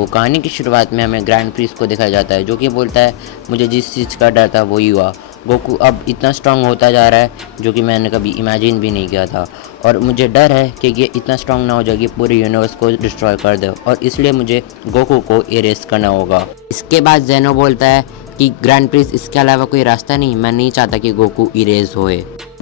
वो कहानी की शुरुआत में हमें ग्रैंड प्रिंस को दिखाया जाता है, जो कि बोलता है मुझे जिस चीज़ का डर था वही हुआ। गोकू अब इतना स्ट्रांग होता जा रहा है जो कि मैंने कभी इमेजिन भी नहीं किया था, और मुझे डर है कि ये इतना स्ट्रांग ना हो जाए कि पूरे यूनिवर्स को डिस्ट्रॉय कर दे, और इसलिए मुझे गोकू को इरेज करना होगा। इसके बाद जेनो बोलता है कि ग्रैंड प्रिंस इसके अलावा कोई रास्ता नहीं, मैं नहीं चाहता कि गोकू इरेज होए।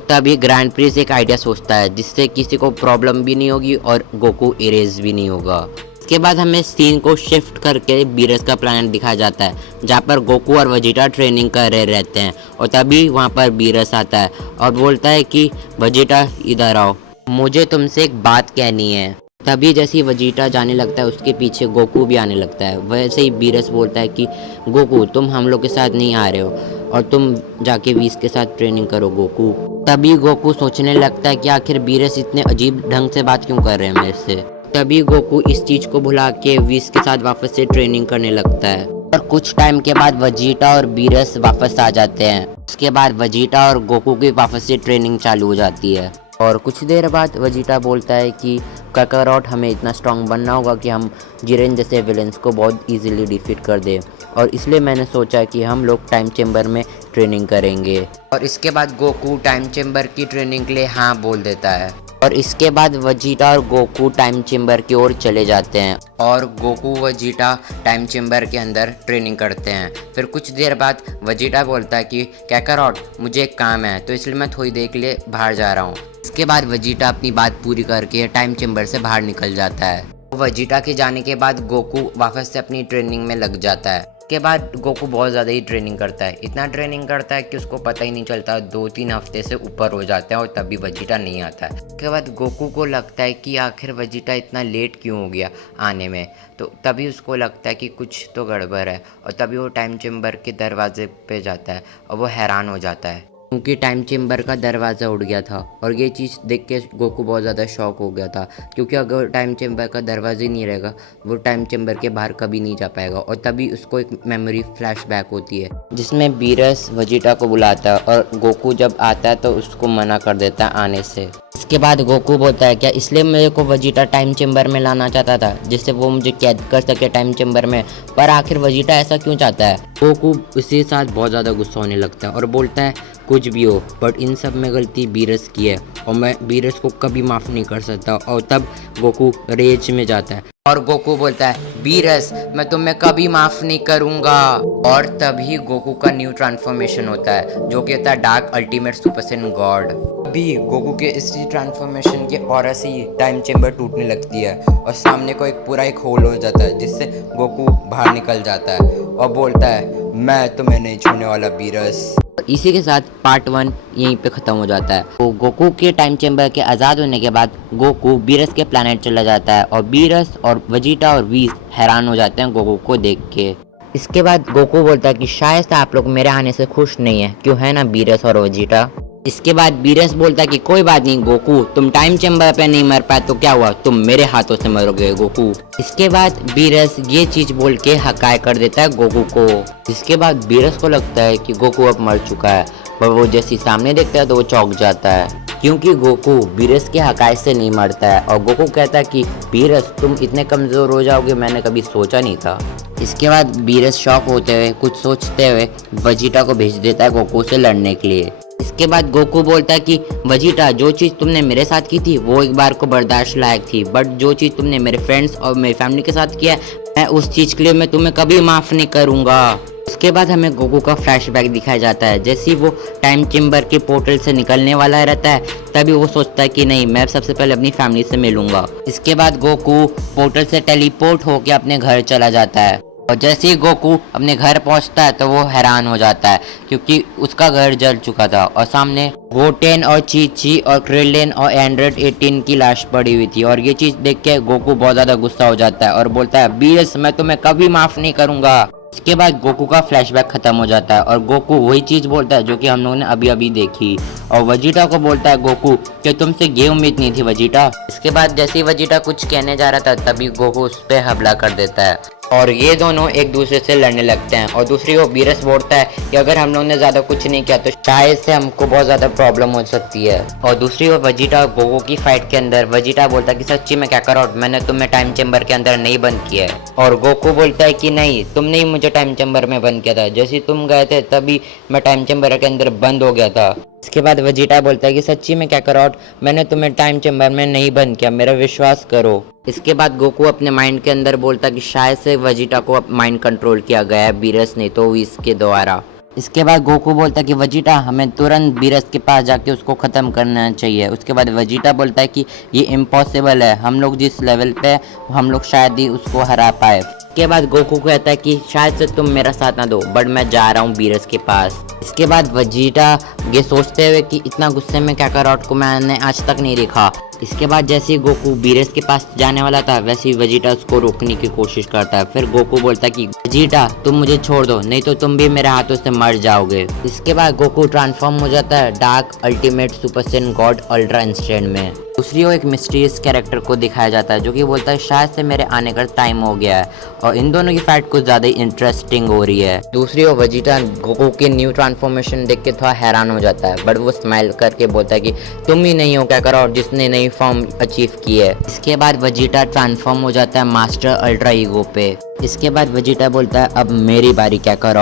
तभी ग्रैंड प्रिंस एक आइडिया सोचता है जिससे किसी को प्रॉब्लम भी नहीं होगी और गोकू इरेज भी नहीं होगा। इसके बाद हमें सीन को शिफ्ट करके बीरस का प्लैनेट दिखाया जाता है, जहाँ पर गोकू और वेजिटा ट्रेनिंग कर रहे रहते हैं, और तभी वहाँ पर बीरस आता है और बोलता है कि वेजिटा इधर आओ, मुझे तुमसे एक बात कहनी है। तभी जैसे ही वेजिटा जाने लगता है उसके पीछे गोकू भी आने लगता है। वैसे ही बीरस बोलता है कि गोकू तुम हम लोग के साथ नहीं आ रहे हो, और तुम जाके वीस के साथ ट्रेनिंग करो गोकू। तभी गोकू सोचने लगता है कि आखिर बीरस इतने अजीब ढंग से बात क्यों कर रहे हैं मेरे से। तभी गोकू इस चीज़ को भुला के वीस के साथ वापस से ट्रेनिंग करने लगता है, और कुछ टाइम के बाद वेजिटा और बीरस वापस आ जाते हैं। उसके बाद वेजिटा और गोकू की वापस से ट्रेनिंग चालू हो जाती है, और कुछ देर बाद वेजिटा बोलता है कि काकारोट हमें इतना स्ट्रांग बनना होगा कि हम जिरेन जैसे विलेंस को बहुत इजीली डिफीट कर दें, और इसलिए मैंने सोचा कि हम लोग टाइम चेम्बर में ट्रेनिंग करेंगे। और इसके बाद गोकू टाइम चेम्बर की ट्रेनिंग के लिए हाँ बोल देता है, और इसके बाद वेजिटा और गोकू टाइम चेम्बर की ओर चले जाते हैं, और गोकू वेजिटा टाइम चेम्बर के अंदर ट्रेनिंग करते हैं। फिर कुछ देर बाद वेजिटा बोलता है कि काकारोट मुझे एक काम है, तो इसलिए मैं थोड़ी देर के लिए बाहर जा रहा हूँ। इसके बाद वेजिटा अपनी बात पूरी करके टाइम चेम्बर से बाहर निकल जाता है। वेजिटा के जाने के बाद गोकू वापस से अपनी ट्रेनिंग में लग जाता है। इसके बाद गोकू बहुत ज़्यादा ही ट्रेनिंग करता है, इतना ट्रेनिंग करता है कि उसको पता ही नहीं चलता 2-3 हफ्ते से ऊपर हो जाते हैं, और तभी वेजिटा नहीं आता है। उसके बाद गोकू को लगता है कि आखिर वेजिटा इतना लेट क्यों हो गया आने में, तो तभी उसको लगता है कि कुछ तो गड़बड़ है, और तभी वो टाइम चेम्बर के दरवाजे पे जाता है, और वो हैरान हो जाता है क्योंकि टाइम चेम्बर का दरवाज़ा उड़ गया था। और ये चीज़ देख के गोकू बहुत ज़्यादा शॉक हो गया था, क्योंकि अगर टाइम चेम्बर का दरवाज़ा ही नहीं रहेगा वो टाइम चेम्बर के बाहर कभी नहीं जा पाएगा। और तभी उसको एक मेमोरी फ्लैशबैक होती है जिसमें बीरस वेजिटा को बुलाता है, और गोकू जब आता है तो उसको मना कर देता है आने से। इसके बाद गोकू बोलता है क्या इसलिए मेरे को वेजिटा टाइम चेम्बर में लाना चाहता था जिससे वो मुझे कैद कर सके टाइम चेम्बर में, पर आखिर वेजिटा ऐसा क्यों चाहता है। गोकू इसके साथ बहुत ज़्यादा गुस्सा होने लगता है और बोलता है कुछ भी हो बट इन सब में गलती बीरस की है, और मैं बीरस को कभी माफ़ नहीं कर सकता। और तब गोकू रेज में जाता है और गोकू बोलता है बीरस मैं तुम्हें कभी माफ़ नहीं करूँगा। और तभी गोकू का न्यू ट्रांसफॉर्मेशन होता है जो कि होता है dark ultimate super Saiyan God. अभी गोकू के इसी ट्रांसफॉर्मेशन के ऑरा से ही टाइम चेम्बर टूटने लगती है, और सामने को एक पूरा एक होल हो जाता है जिससे गोकू बाहर निकल जाता है और बोलता है मैं तुम्हें नहीं छूने वाला बीरस। इसी के साथ पार्ट 1 यहीं पे ख़त्म हो जाता है। तो गोकू के टाइम चेम्बर के आज़ाद होने के बाद गोकू बीरस के प्लैनेट चला जाता है, और बीरस और वेजिटा और व्हीस हैरान हो जाते हैं गोकू को देख के। इसके बाद गोकू बोलता है कि शायद से आप लोग मेरे आने से खुश नहीं है, क्यों है ना बीरस और वेजिटा। इसके बाद बीरस बोलता है कि कोई बात नहीं गोकू, तुम टाइम चेम्बर पे नहीं मर पाए तो क्या हुआ, तुम मेरे हाथों से मरोगे गोकू। इसके बाद बीरस ये चीज बोल के हकाय कर देता है गोकू को। इसके बाद बीरस को लगता है कि गोकू अब मर चुका है, पर वो जैसे सामने देखता है तो वो चौंक जाता है, क्योंकि गोकू बीरस के हकाय से नहीं मरता है। और गोकू कहता है कि बीरस तुम इतने कमज़ोर हो जाओगे मैंने कभी सोचा नहीं था। इसके बाद बीरस शॉक होते हुए कुछ सोचते हुए वेजिटा को भेज देता है गोकू से लड़ने के लिए। इसके बाद गोकू बोलता है कि वेजिटा जो चीज़ तुमने मेरे साथ की थी वो एक बार को बर्दाश्त लायक थी, बट जो चीज़ तुमने मेरे फ्रेंड्स और मेरी फैमिली के साथ किया मैं उस चीज़ के लिए मैं तुम्हें कभी माफ़ नहीं करूँगा। उसके बाद हमें गोकू का फ्लैशबैक दिखाया जाता है, जैसे ही वो टाइम चेम्बर के पोर्टल से निकलने वाला रहता है तभी वो सोचता है कि नहीं मैं सबसे पहले अपनी फैमिली से मिलूंगा। इसके बाद गोकू पोर्टल से टेलीपोर्ट होकर अपने घर चला जाता है, और जैसे ही गोकू अपने घर पहुंचता है तो वो हैरान हो जाता है क्योंकि उसका घर जल चुका था, और सामने गोटेन और चीची और क्रिलिन और एंड्रॉइड 18 की लाश पड़ी हुई थी। और ये चीज़ देख के गोकू बहुत ज़्यादा गुस्सा हो जाता है और बोलता है बीरस मैं तुम्हें कभी माफ़ नहीं करूँगा। इसके बाद गोकू का फ्लैशबैक खत्म हो जाता है, और गोकू वही चीज़ बोलता है जो कि हम लोगों ने अभी अभी देखी, और वेजिटा को बोलता है गोकू कि तुमसे ये उम्मीद नहीं थी वेजिटा। इसके बाद जैसे ही वेजिटा कुछ कहने जा रहा था तभी गोकू उस पर हमला कर देता है, और ये दोनों एक दूसरे से लड़ने लगते हैं और दूसरी ओर बीरस बोलता है कि अगर हम लोग ने ज़्यादा कुछ नहीं किया तो शायद से हमको बहुत ज़्यादा प्रॉब्लम हो सकती है। और दूसरी ओर वेजिटा गोकू की फाइट के अंदर वेजिटा बोलता है कि सच्ची में क्या करो, मैंने तुम्हें टाइम चेम्बर के अंदर नहीं बंद किया है। और गोकू बोलता है कि नहीं, तुमने ही मुझे टाइम चेम्बर में बंद किया था, जैसे तुम गए थे तभी मैं टाइम चेम्बर के अंदर बंद हो गया था। इसके बाद वेजिटा बोलता है कि सच्ची में क्या करो, मैंने तुम्हें टाइम चेम्बर में नहीं बंद किया, मेरा विश्वास करो। इसके बाद गोकू अपने माइंड के अंदर बोलता है कि शायद से वेजिटा को माइंड कंट्रोल किया गया है बीरस ने तो इसके द्वारा। इसके बाद गोकू बोलता है कि वेजिटा हमें तुरंत बीरस के पास जाके उसको ख़त्म करना चाहिए। उसके बाद वेजिटा बोलता है कि ये इम्पॉसिबल है, हम लोग जिस लेवल पे हम लोग शायद ही उसको हरा पाए। इसके बाद गोकू कहता है कि शायद से तुम मेरा साथ ना दो, बट मैं जा रहा हूँ बीरस के पास। इसके बाद वेजिटा ये सोचते हुए कि इतना गुस्से में काकारोट को मैंने आज तक नहीं देखा। इसके बाद जैसे ही गोकू बीरस के पास जाने वाला था वैसे ही वेजिटा उसको रोकने की कोशिश करता है। फिर गोकू बोलता है कि वेजिटा तुम मुझे छोड़ दो, नहीं तो तुम भी मेरे हाथों से मर जाओगे। इसके बाद गोकू ट्रांसफॉर्म हो जाता है dark ultimate super Saiyan God ultra instant में। दूसरी ओर एक मिस्टीरियस कैरेक्टर को दिखाया जाता है जो कि बोलता है शायद से मेरे आने का टाइम हो गया है और इन दोनों की फाइट कुछ ज़्यादा इंटरेस्टिंग हो रही है। दूसरी ओर वेजिटा गोकू की न्यू ट्रांसफॉर्मेशन देख के थोड़ा हैरान हो जाता है, बट वो स्माइल करके बोलता है कि तुम ही नहीं हो क्या करो और जिसने नई फॉर्म अचीव की है। इसके बाद वेजिटा ट्रांसफॉर्म हो जाता है मास्टर अल्ट्रा ईगो पे। इसके बाद वेजिटा बोलता है अब मेरी बारी क्या करो,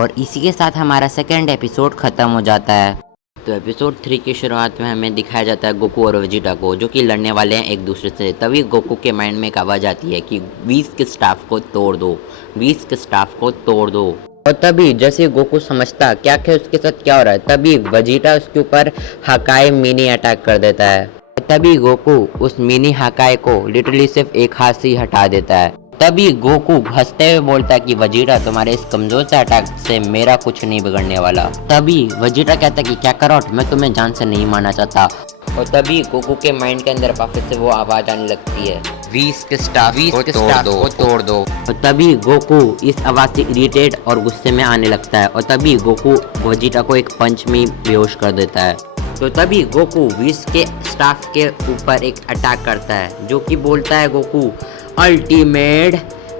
और इसी के साथ हमारा सेकेंड एपिसोड खत्म हो जाता है। तो एपिसोड 3 की शुरुआत में हमें दिखाया जाता है गोकू और वेजिटा को जो कि लड़ने वाले हैं एक दूसरे से। तभी गोकू के माइंड में एक आवाज़ आती है कि 20 के स्टाफ को तोड़ दो, 20 के स्टाफ को तोड़ दो। और तभी जैसे गोकू समझता क्या क्या उसके साथ क्या हो रहा है, तभी वेजिटा उसके ऊपर हाकाई मिनी अटैक कर देता है। तभी गोकू उस मिनी हाकाई को लिटरली सिर्फ एक हाथ से ही हटा देता है। तभी गोकू हंसते हुए बोलता है कि वेजिटा तुम्हारे इस कमजोर से अटैक से मेरा कुछ नहीं बिगड़ने वाला। तभी वेजिटा कहता है कि क्या करो, मैं तुम्हें जान से नहीं मारना चाहता। और तभी गोकू के माइंड के अंदर वापस से वो आवाज आने लगती है 20 के स्टाफ को तोड़ दो। और तभी गोकू इस आवाज से इरिटेट और गुस्से में आने लगता है और तभी गोकू वेजिटा को एक पंच में बेहोश कर देता है। तो तभी गोकू 20 के स्टाफ के ऊपर एक अटैक करता है जो कि बोलता है गोकू अल्टीमेट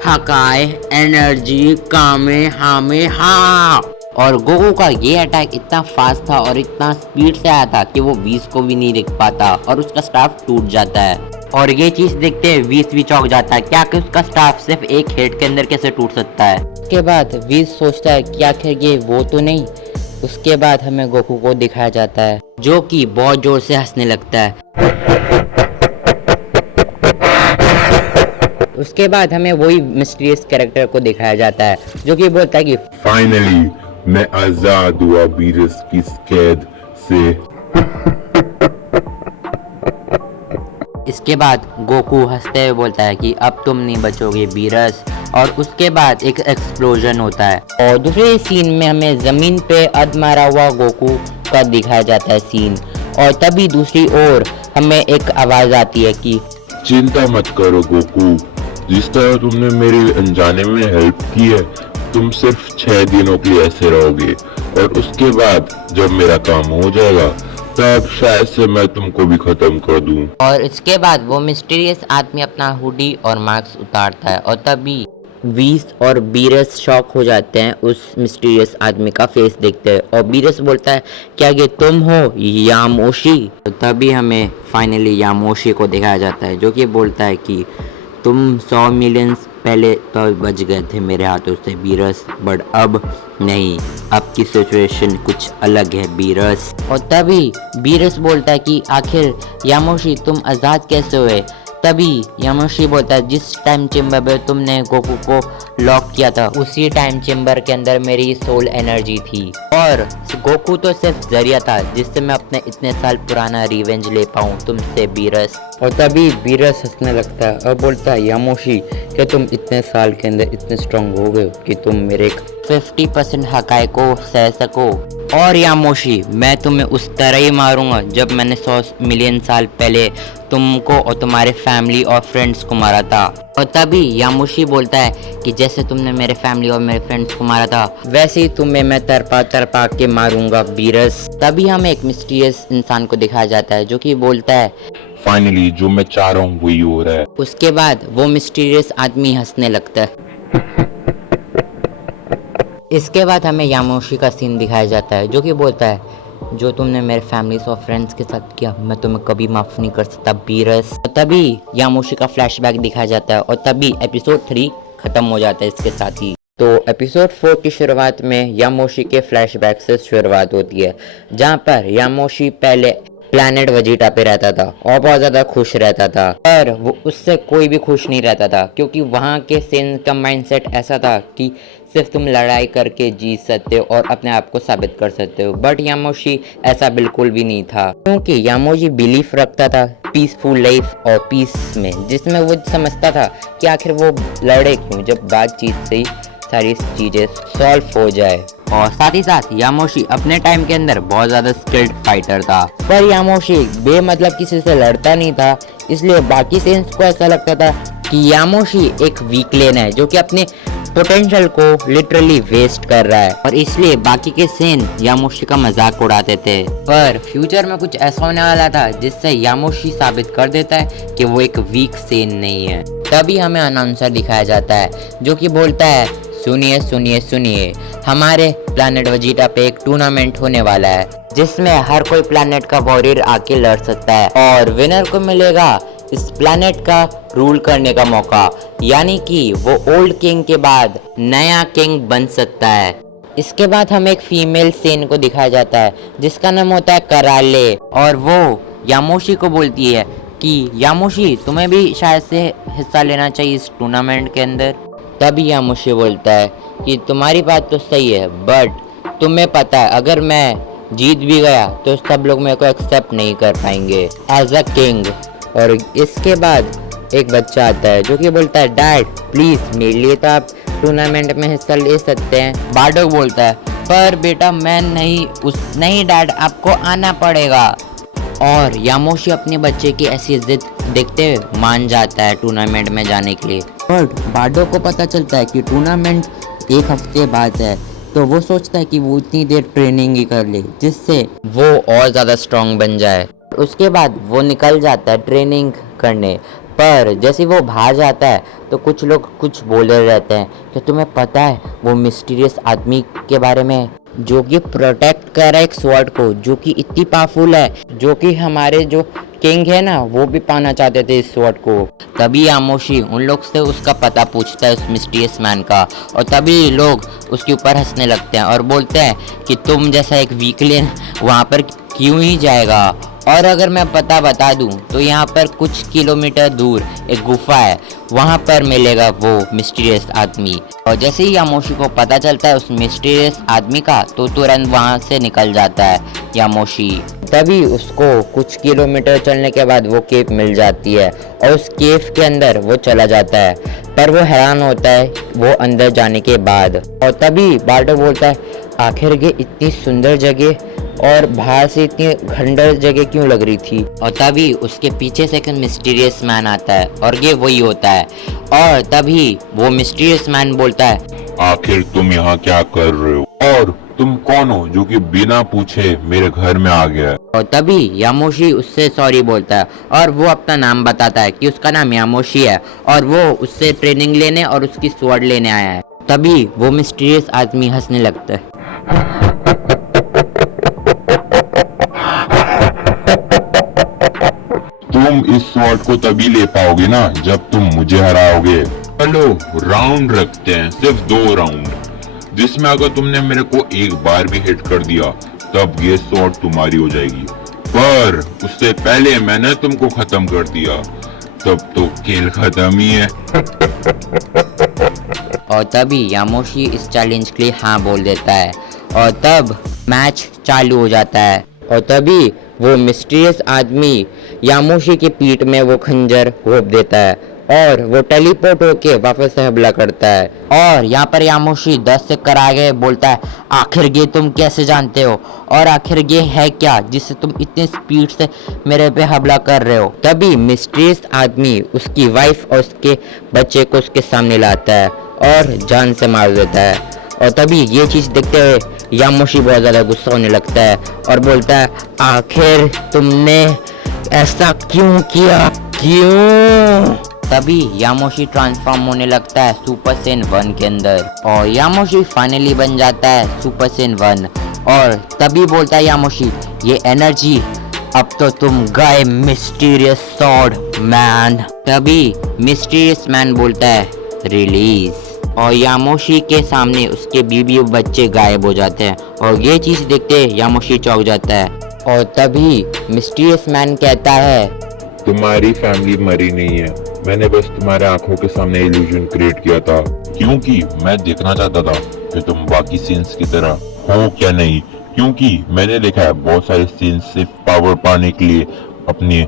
हकाई एनर्जी कामे हामे हा। और गोकू का ये अटैक इतना फास्ट था और इतना स्पीड से आया था कि वो 20 को भी नहीं देख पाता और उसका स्टाफ टूट जाता है। और ये चीज देखते हैं 20 भी चौंक जाता है, क्या कि उसका स्टाफ सिर्फ एक हेड के अंदर कैसे टूट सकता है। उसके बाद 20 सोचता है कि आखिर ये वो तो नहीं। उसके बाद हमें गोकू को दिखाया जाता है जो कि बहुत जोर से हंसने लगता है। उसके बाद हमें वही मिस्टीरियस कैरेक्टर को दिखाया जाता है जो कि बोलता है कि फाइनली मैं आजाद हुआ बीरस की कैद से। इसके बाद गोकू हंसते हुए बोलता है कि अब तुम नहीं बचोगे बीरस। और उसके बाद एक एक्सप्लोजन होता है और दूसरे सीन में हमें जमीन पे अध मारा हुआ गोकू का दिखाया जाता है सीन। और तभी दूसरी ओर हमें एक आवाज आती है कि चिंता मत करो गोकू, जिस तरह तुमने मेरे अनजाने में हेल्प की है तुम सिर्फ 6 दिनों के लिए ऐसे रहोगे और उसके बाद जब मेरा काम हो जाएगा तब शायद से मैं तुमको भी खत्म कर दूं। और इसके बाद वो मिस्टीरियस आदमी अपना हुडी और मास्क उतारता है और तभी 20 और बीरस शॉक हो जाते हैं उस मिस्टीरियस आदमी का फेस देखते हैं। और बीरस बोलता है क्या ये तुम हो यामोशी। तो तभी हमें फाइनली यामोशी को दिखाया जाता है जो कि बोलता है कि तुम 100 मिलियन पहले तो बच गए थे मेरे हाथों से बीरस, बट अब नहीं, अब की सिचुएशन कुछ अलग है बीरस। और तभी बीरस बोलता है कि आखिर यामोशी तुम आज़ाद कैसे हुए। तभी यामोशी बोलता है जिस टाइम चेम्बर में तुमने गोकू को लॉक किया था उसी टाइम चेम्बर के अंदर मेरी सोल एनर्जी थी और गोकू तो सिर्फ जरिया था जिससे मैं अपने इतने साल पुराना रिवेंज ले पाऊँ तुमसे बीरस। और तभी बीरस हंसने लगता है और बोलता है यामोशी क्या तुम इतने साल के अंदर इतने स्ट्रांग हो गए कि तुम मेरे 50% हकाई को सह सको। और यामोशी मैं तुम्हें उस तरह ही मारूंगा जब मैंने 100 मिलियन साल पहले तुमको और तुम्हारे फैमिली और फ्रेंड्स को मारा था। और तभी यामोशी बोलता है कि जैसे तुमने मेरे फैमिली और मेरे फ्रेंड्स को मारा था वैसे ही तुम्हें मैं तरपा तरपा के मारूंगा बीरस। तभी हमें एक मिस्टीरियस इंसान को दिखाया जाता है जो कि बोलता है फाइनली जो मैं चाह रहा हूँ वही हो रहा है। उसके बाद वो मिस्टीरियस आदमी हंसने लगता है इसके बाद हमें यामोशी का सीन दिखाया जाता है, जो कि बोलता है जो तुमने मेरे फैमिलीज और फ्रेंड्स के साथ किया मैं तुम्हें कभी माफ़ नहीं कर सकता बीरस। तभी यामोशी का फ्लैशबैक दिखाया जाता है और तभी एपिसोड 3 खत्म हो जाता है इसके साथ ही। तो एपिसोड 4 की शुरुआत में यामोशी के फ्लैशबैक से शुरुआत होती है, जहाँ पर यामोशी पहले प्लैनेट वेजिटा पे रहता था और बहुत ज़्यादा खुश रहता था, पर वो उससे कोई भी खुश नहीं रहता था क्योंकि वहाँ के सेन का माइंडसेट ऐसा था कि सिर्फ तुम लड़ाई करके जीत सकते हो और अपने आप को साबित कर सकते हो। बट यामोशी ऐसा बिल्कुल भी नहीं था, क्योंकि यामोशी बिलीफ रखता था पीसफुल लाइफ और पीस में, जिसमें वो समझता था कि आखिर वो लड़े क्यों जब बातचीत से ही सारी चीज़ें सॉल्व हो जाए। और साथ ही साथ यामोशी अपने टाइम के अंदर बहुत ज़्यादा स्किल्ड फाइटर था, पर यामोशी बेमतलब किसी से लड़ता नहीं था, इसलिए बाकी सेंस को ऐसा लगता था कि यामोशी एक वीकलेन है जो कि अपने पोटेंशियल को लिटरली वेस्ट कर रहा है, और इसलिए बाकी के सेन यामोशी का मजाक उड़ाते थे। पर फ्यूचर में कुछ ऐसा होने वाला था जिससे यामोशी साबित कर देता है कि वो एक वीक सेन नहीं है। तभी हमें अनाउंसर दिखाया जाता है जो कि बोलता है सुनिए सुनिए सुनिए, हमारे प्लैनेट वेजिटा पे एक टूर्नामेंट होने वाला है जिसमें हर कोई प्लैनेट का वॉरियर आके लड़ सकता है और विनर को मिलेगा इस प्लैनेट का रूल करने का मौका, यानी कि वो ओल्ड किंग के बाद नया किंग बन सकता है। इसके बाद हमें एक फीमेल सेन को दिखाया जाता है जिसका नाम होता है कराले, और वो यामोशी को बोलती है कि यामोशी तुम्हें भी शायद से हिस्सा लेना चाहिए इस टूर्नामेंट के अंदर। तभी यामोशी बोलता है कि तुम्हारी बात तो सही है, बट तुम्हें पता है अगर मैं जीत भी गया तो सब लोग मेरे को एक्सेप्ट नहीं कर पाएंगे एज अ किंग। और इसके बाद एक बच्चा आता है जो कि बोलता है डैड प्लीज़ मेरे लिए तो आप टूर्नामेंट में हिस्सा ले सकते हैं। बार्डोक बोलता है पर बेटा मैं नहीं डैड आपको आना पड़ेगा। और यामोशी अपने बच्चे की ऐसी जिद देखते हुए मान जाता है टूर्नामेंट में जाने के लिए। बट बार्डोक को पता चलता है कि टूर्नामेंट एक हफ्ते बाद है, तो वो सोचता है कि वो इतनी देर ट्रेनिंग ही कर ले जिससे वो और ज़्यादा स्ट्रांग बन जाए। उसके बाद वो निकल जाता है ट्रेनिंग करने, पर जैसे वो बाहर जाता है तो कुछ लोग कुछ बोले रहते हैं कि तुम्हें पता है वो मिस्टीरियस आदमी के बारे में जो कि प्रोटेक्ट कर रहा है एक स्वॉर्ड को जो कि इतनी पावरफुल है, जो कि हमारे जो किंग है ना वो भी पाना चाहते थे इस स्वॉर्ड को। तभी यामोशी उन लोग से उसका पता पूछता है उस मिस्टीरियस मैन का, और तभी लोग उसके ऊपर हंसने लगते हैं और बोलते हैं कि तुम जैसा एक वीकलेन वहाँ पर क्यों ही जाएगा। और अगर मैं पता बता दूं तो यहाँ पर कुछ किलोमीटर दूर एक गुफा है, वहाँ पर मिलेगा वो मिस्टीरियस आदमी। और जैसे ही यामोशी को पता चलता है उस मिस्टीरियस आदमी का तो तुरंत वहाँ से निकल जाता है यामोशी। तभी उसको कुछ किलोमीटर चलने के बाद वो केव मिल जाती है और उस केव के अंदर वो चला जाता है, पर वो हैरान होता है वो अंदर जाने के बाद। और तभी बार्डो बोलता है आखिर ये इतनी सुंदर जगह और बाहर से इतनी खंडर जगह क्यों लग रही थी। और तभी उसके पीछे से एक मिस्टीरियस मैन आता है और ये वही होता है। और तभी वो मिस्टीरियस मैन बोलता है आखिर तुम यहाँ क्या कर रहे हो और तुम कौन हो जो कि बिना पूछे मेरे घर में आ गया है। और तभी यामोशी उससे सॉरी बोलता है और वो अपना नाम बताता है कि उसका नाम यामोशी है और वो उससे ट्रेनिंग लेने और उसकी स्वॉर्ड लेने आया है। तभी वो मिस्टीरियस आदमी हंसने लगता है। तुम इस स्वॉर्ड को तभी ले पाओगे ना जब तुम मुझे हराओगे। चलो राउंड रखते हैं, सिर्फ 2 राउंड, जिसमें अगर तुमने मेरे को एक बार भी हिट कर दिया तब ये स्वॉर्ड तुम्हारी हो जाएगी, पर उससे पहले मैंने तुमको खत्म कर दिया तब तो खेल खत्म ही है। और तभी यामोशी इस चैलेंज के लिए हाँ बोल देता है और तब मैच चालू हो जाता है। और तभी वो मिस्टीरियस आदमी यामोशी की पीठ में वो खंजर घोंप देता है और वो टेलीपोर्ट होके वापस से हमला करता है। और यहाँ पर यामोशी 10 से करा के बोलता है आखिर ये तुम कैसे जानते हो और आखिर ये है क्या जिससे तुम इतनी स्पीड से मेरे पे हमला कर रहे हो। तभी मिस्टीरियस आदमी उसकी वाइफ और उसके बच्चे को उसके सामने लाता है और जान से मार देता है। और तभी ये चीज़ देखते हुए यामोशी बहुत ज़्यादा गुस्सा होने लगता है और बोलता है आखिर तुमने ऐसा क्यों किया, क्यों। तभी यामोशी ट्रांसफॉर्म होने लगता है सुपर सेन 1 के अंदर और यामोशी फाइनली बन जाता है सुपर सेन 1 और तभी बोलता है यामोशी, ये एनर्जी अब तो तुम गए मिस्टीरियस सॉर्ड मैन। तभी मिस्टीरियस मैन बोलता है रिलीज और यामोशी के सामने उसके बीवी और बच्चे गायब हो जाते हैं और ये चीज देखते यामोशी चौंक जाता है और तभी मिस्टीरियस मैन कहता है, तुम्हारी फैमिली मरी नहीं है, मैंने बस तुम्हारे आंखों के सामने इल्यूजन क्रिएट किया था क्योंकि मैं देखना चाहता था कि तुम बाकी सीन्स की तरह हो क्या नहीं, क्योंकि मैंने देखा है बहुत सारे सीन्स सिर्फ पावर पाने के लिए अपनी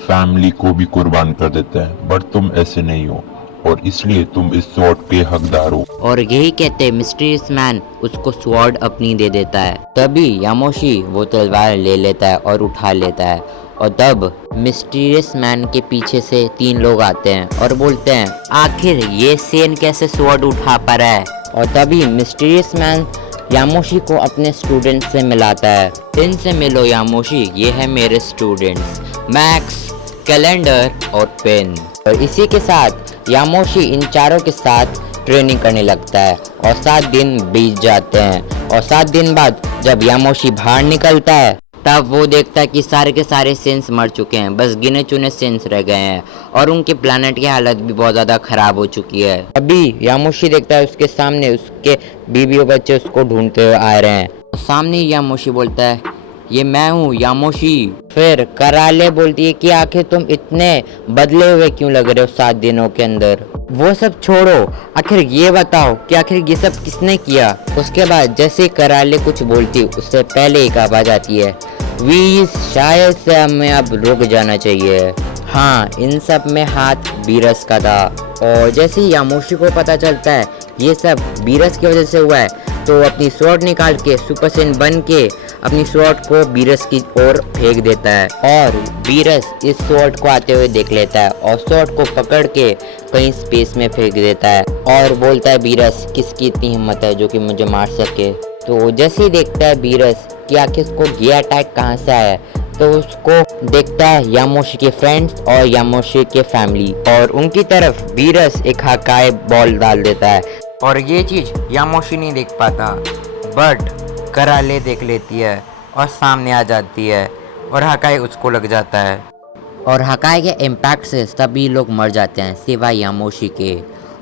फैमिली को भी कुर्बान कर देते हैं, बट तुम ऐसे नहीं हो और इसलिए तुम इस स्वॉर्ड के हकदार हो। और यही कहते मिस्टीरियस मैन उसको स्वॉर्ड अपनी दे देता है। तभी यामोशी वो तलवार ले लेता है और उठा लेता है और तब मिस्टीरियस मैन के पीछे से 3 लोग आते हैं और बोलते हैं, आखिर ये सेन कैसे स्वॉर्ड उठा पा रहा है। और तभी मिस्टीरियस मैन यामोशी को अपने स्टूडेंट से मिलाता है। इनसे मिलो यामोशी, ये है मेरे स्टूडेंट्स मैक्स, कैलेंडर और पेन। और इसी के साथ यामोशी इन चारों के साथ ट्रेनिंग करने लगता है और 7 दिन बीत जाते हैं और 7 दिन बाद जब यामोशी बाहर निकलता है तब वो देखता है कि सारे के सारे सेंस मर चुके हैं, बस गिने चुने सेंस रह गए हैं और उनके प्लैनेट की हालत भी बहुत ज़्यादा खराब हो चुकी है। अभी यामोशी देखता है उसके सामने उसके बीवी और बच्चे उसको ढूंढते हुए आ रहे हैं। सामने यामोशी बोलता है, ये मैं हूँ यामोशी। फिर कराले बोलती है कि आखिर तुम इतने बदले हुए क्यों लग रहे हो 7 दिनों के अंदर। वो सब छोड़ो, आखिर ये बताओ कि आखिर ये सब किसने किया। उसके बाद जैसे कराले कुछ बोलती उससे पहले एक आवाज आती है, वीस, शायद से हमें अब रुक जाना चाहिए। हाँ, इन सब में हाथ बीरस का था। और जैसे ही यामोशी को पता चलता है ये सब बीरस की वजह से हुआ है तो अपनी स्वॉर्ड निकाल के सुपर सेन बन के अपनी स्वॉर्ड को बीरस की ओर फेंक देता है और बीरस इस स्वॉर्ड को आते हुए देख लेता है और स्वॉर्ड को पकड़ के कहीं स्पेस में फेंक देता है और बोलता है, बीरस किसकी इतनी हिम्मत है जो कि मुझे मार सके। तो जैसे ही देखता है बीरस कि आखिर इसको ये अटैक कहाँ से आया है तो उसको देखता है यामोशी के फ्रेंड्स और यामोशी के फैमिली और उनकी तरफ बीरस एक हकाई बॉल डाल देता है और ये चीज़ यामोशी नहीं देख पाता बट कराले देख लेती है और सामने आ जाती है और हकाई उसको लग जाता है और हकाई के इम्पैक्ट से सभी लोग मर जाते हैं सिवाय यामोशी के।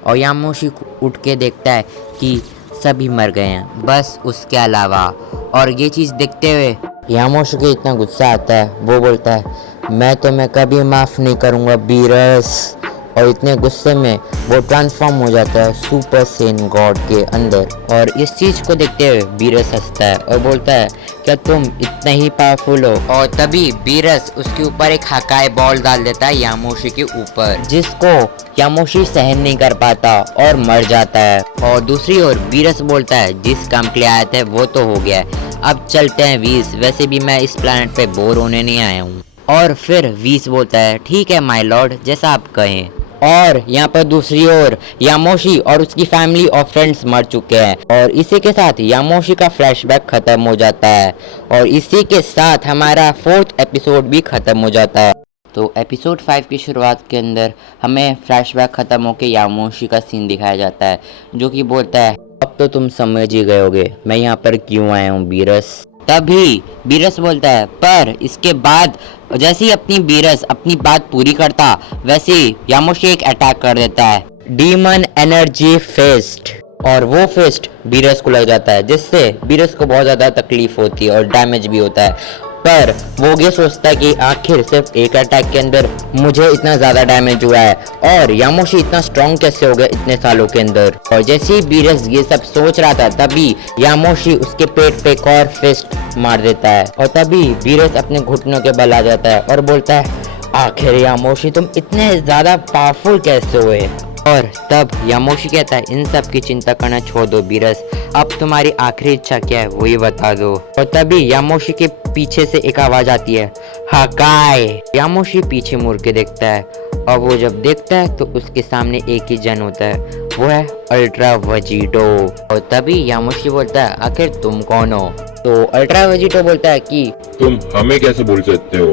और यामोशी उठ के देखता है कि सभी मर गए हैं बस उसके अलावा। और ये चीज़ देखते हुए यामोशी को इतना गुस्सा आता है, वो बोलता है, मैं तुम्हें कभी माफ़ नहीं करूँगा बीरस। और इतने गुस्से में वो ट्रांसफॉर्म हो जाता है सुपर सेन गॉड के अंदर। और इस चीज़ को देखते हुए बीरस हंसता है और बोलता है, क्या तुम इतने ही पावरफुल हो। और तभी बीरस उसके ऊपर एक हकाई बॉल डाल देता है यामोशी के ऊपर जिसको यामोशी सहन नहीं कर पाता और मर जाता है। और दूसरी ओर बीरस बोलता है, जिस काम के लिए आया था वो तो हो गया है, अब चलते हैं वीस, वैसे भी मैं इस प्लैनेट पे बोर होने नहीं आया हूँ। और फिर वीस बोलता है, ठीक है माय लॉर्ड, जैसा आप कहें। और यहाँ पर दूसरी ओर यामोशी और उसकी फैमिली और फ्रेंड्स मर चुके हैं और इसी के साथ यामोशी का फ्लैशबैक खत्म हो जाता है और इसी के साथ हमारा 4th एपिसोड भी खत्म हो जाता है। तो एपिसोड 5 की शुरुआत के अंदर हमें फ्लैशबैक खत्म होकर यामोशी का सीन दिखाया जाता है जो कि बोलता है, अब तो तुम समझ ही गए होगे मैं यहाँ पर क्यों आया हूँ बीरस। तभी बीरस बोलता है, पर इसके बाद जैसे ही बीरस अपनी बात पूरी करता वैसे ही यामोशी एक अटैक कर देता है, डीमन एनर्जी फेस्ट। और वो फेस्ट बीरस को लग जाता है जिससे बीरस को बहुत ज़्यादा तकलीफ होती है और डैमेज भी होता है। पर वो ये सोचता है कि आखिर सिर्फ एक अटैक के अंदर मुझे इतना ज़्यादा डैमेज हुआ है और यामोशी इतना स्ट्रॉन्ग कैसे हो गया इतने सालों के अंदर। और जैसे ही बीरस ये सब सोच रहा था तभी यामोशी उसके पेट पे एक और फिस्ट मार देता है और तभी बीरस अपने घुटनों के बल आ जाता है और बोलता है, आखिर यामोशी तुम इतने ज़्यादा पावरफुल कैसे हुए। और तब यामोशी कहता है, इन सब की चिंता करना छोड़ दो बीरस, अब तुम्हारी आखिरी इच्छा क्या है वही बता दो। और तभी यामोशी के पीछे से एक आवाज आती है, हकाई। यामोशी पीछे मुड़ के देखता है और वो जब देखता है तो उसके सामने एक ही जन होता है, वो है अल्ट्रा वेजिटो। और तभी यामोशी बोलता है, आखिर तुम कौन हो। तो अल्ट्रा वेजिटो बोलता है कि तुम हमें कैसे बोल सकते हो,